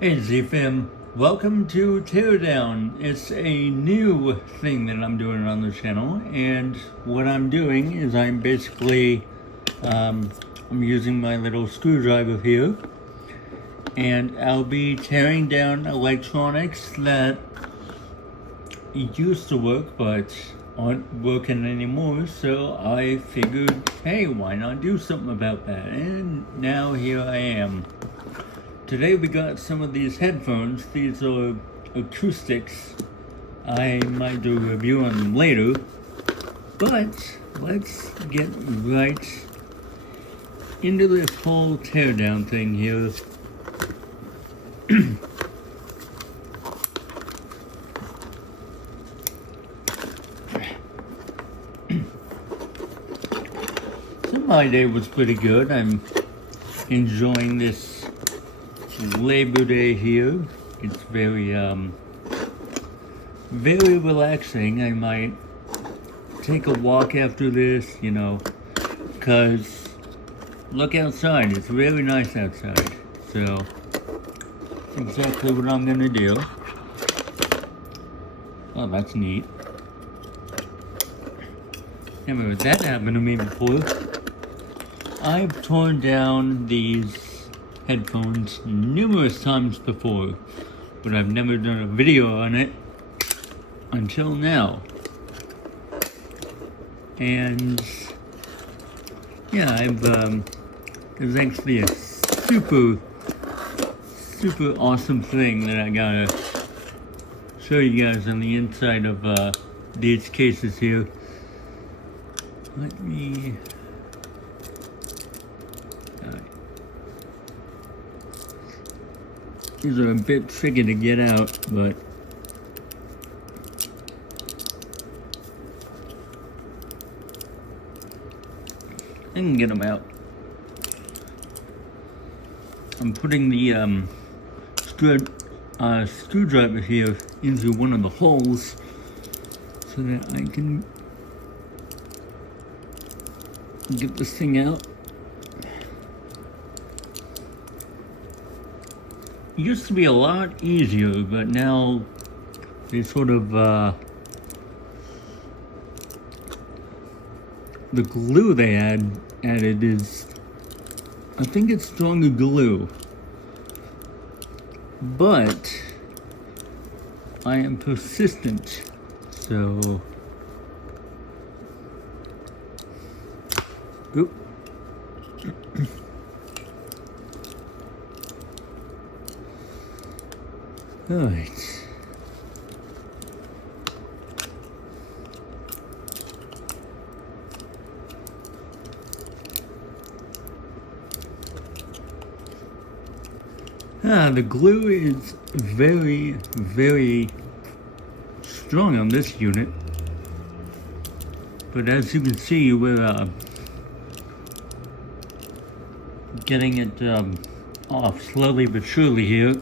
Hey ZFM, welcome to Teardown. It's a new thing that I'm doing on the channel, and what I'm doing is I'm basically, I'm using my little screwdriver here, and I'll be tearing down electronics that used to work but aren't working anymore, so I figured, hey, why not do something about that? And now here I am. Today we got some of these headphones. These are acoustics. I might do a review on them later, but let's get right into this whole teardown thing here. So my day was pretty good. I'm enjoying this Labor Day here. It's very relaxing. I might take a walk after this, you know, because look outside. It's really nice outside. So that's exactly what I'm gonna do. Oh, that's neat. Never had that happen to me before. I've torn down these headphones numerous times before, but I've never done a video on it until now. And yeah, there's actually a super awesome thing that I gotta show you guys on the inside of these cases here. Let me these are a bit tricky to get out, but I can get them out. I'm putting the screwdriver here into one of the holes so that I can get this thing out. It used to be a lot easier, but now they sort of the glue they added is, I think it's stronger glue, but I am persistent, so oop. All right. The glue is very strong on this unit, but as you can see, we're getting it off slowly but surely here.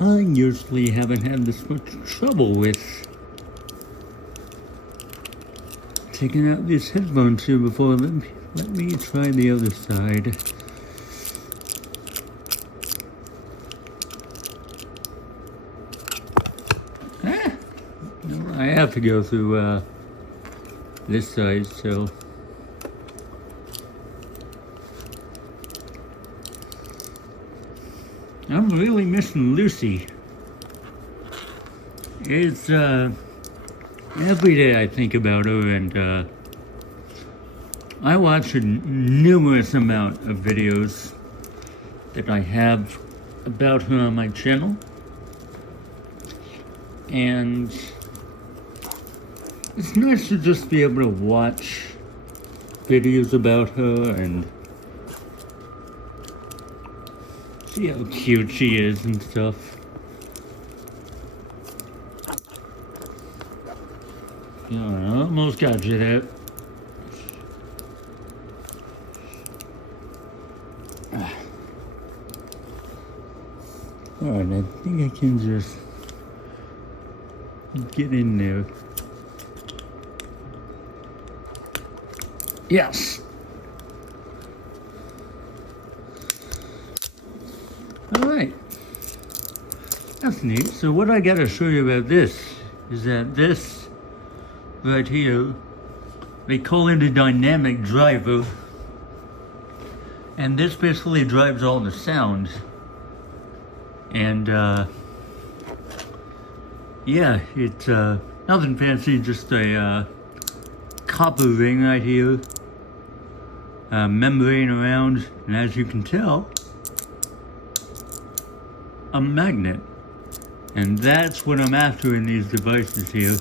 I usually haven't had this much trouble with taking out these headphones here before. Let me try the other side. No, I have to go through this side, so I'm really missing Lucy. It's every day I think about her, and I watch a numerous amount of videos that I have about her on my channel, and it's nice to just be able to watch videos about her and see how cute she is and stuff. Yeah, I almost got you there. Alright, I think I can just get in there. Yes! Alright. That's neat. So what I gotta show you about this is that this right here, they call it a dynamic driver. And this basically drives all the sound. And yeah, it's nothing fancy, just a copper ring right here. Membrane around, and as you can tell, a magnet. And that's what I'm after in these devices here.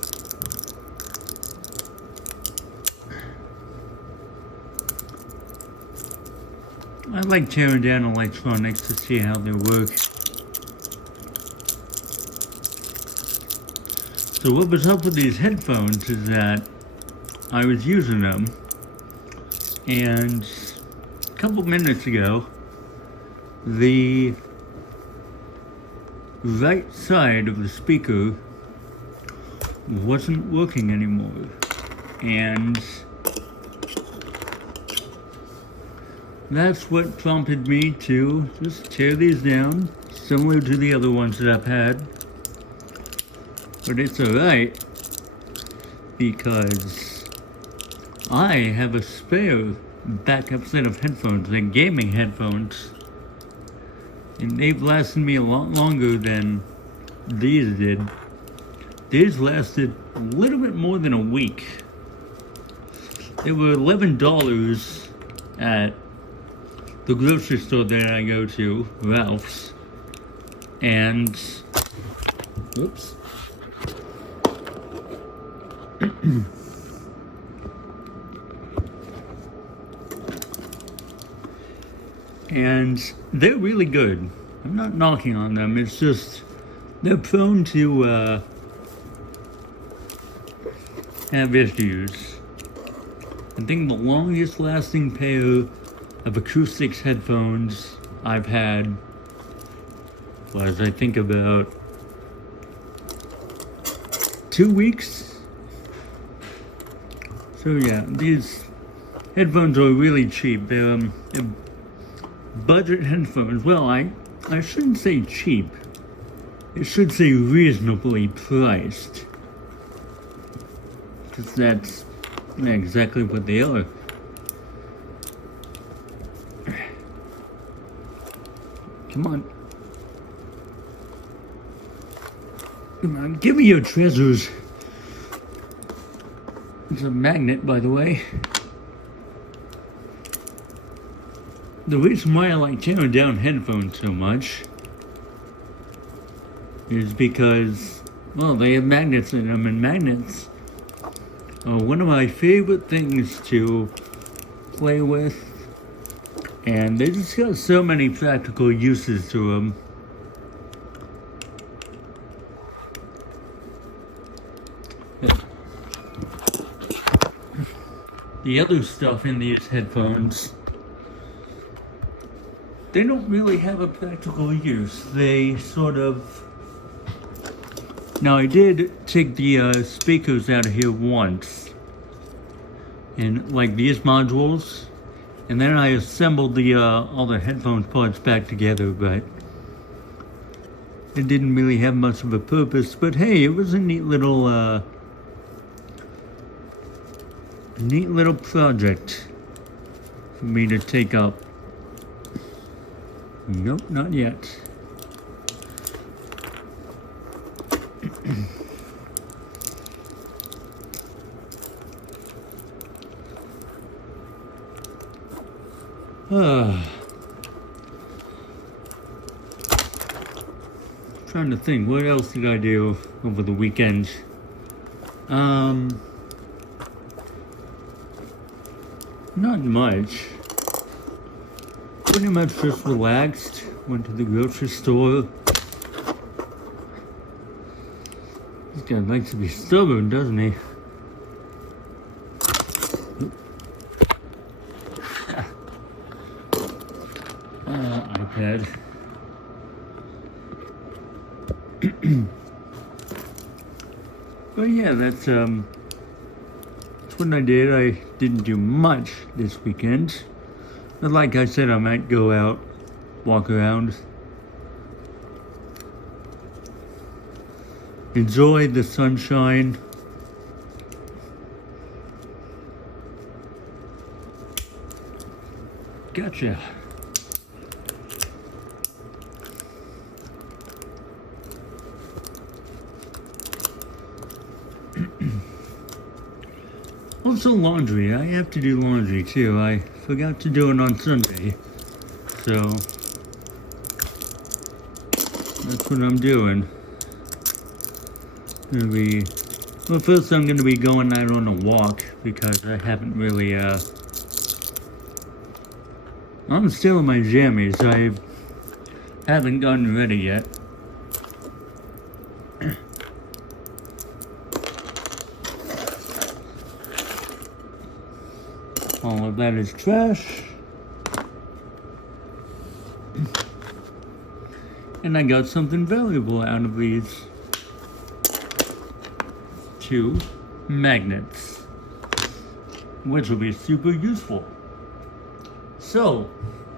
I like tearing down electronics to see how they work. So what was up with these headphones is that I was using them, and a couple minutes ago, the right side of the speaker wasn't working anymore, and that's what prompted me to just tear these down, similar to the other ones that I've had. But it's alright, because I have a spare backup set of headphones, like gaming headphones. And they've lasted me a lot longer than these did. These lasted a little bit more than a week. They were $11 at the grocery store that I go to, Ralph's. And, oops. And they're really good. I'm not knocking on them, it's just they're prone to have issues. I think the longest lasting pair of acoustics headphones I've had was, I think, about 2 weeks. So yeah, these headphones are really cheap. They're budget headphones. Well, I shouldn't say cheap. It should say reasonably priced. Because that's exactly what they are. Come on. Come on, give me your treasures. It's a magnet, by the way. The reason why I like tearing down headphones so much is because, well, they have magnets in them, and magnets are one of my favorite things to play with, and they just got so many practical uses to them. The other stuff in these headphones, they don't really have a practical use. They sort of... Now, I did take the speakers out of here once, and like these modules, and then I assembled the all the headphone parts back together, but it didn't really have much of a purpose. But hey, it was a neat little project for me to take up. Nope, not yet. Trying to think, what else did I do over the weekend? Not much. Pretty much just relaxed. Went to the grocery store. This guy likes to be stubborn, doesn't he? iPad. But yeah, that's what I did. I didn't do much this weekend. But like I said, I might go out, walk around, enjoy the sunshine. Gotcha. Also laundry. I have to do laundry too. I forgot to do it on Sunday. So that's what I'm doing. Well, first I'm gonna be going out on a walk because I haven't really I'm still in my jammies. I haven't gotten ready yet. All of that is trash. And I got something valuable out of these. 2 magnets, which will be super useful. So,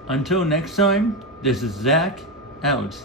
until next time, this is Zach, out.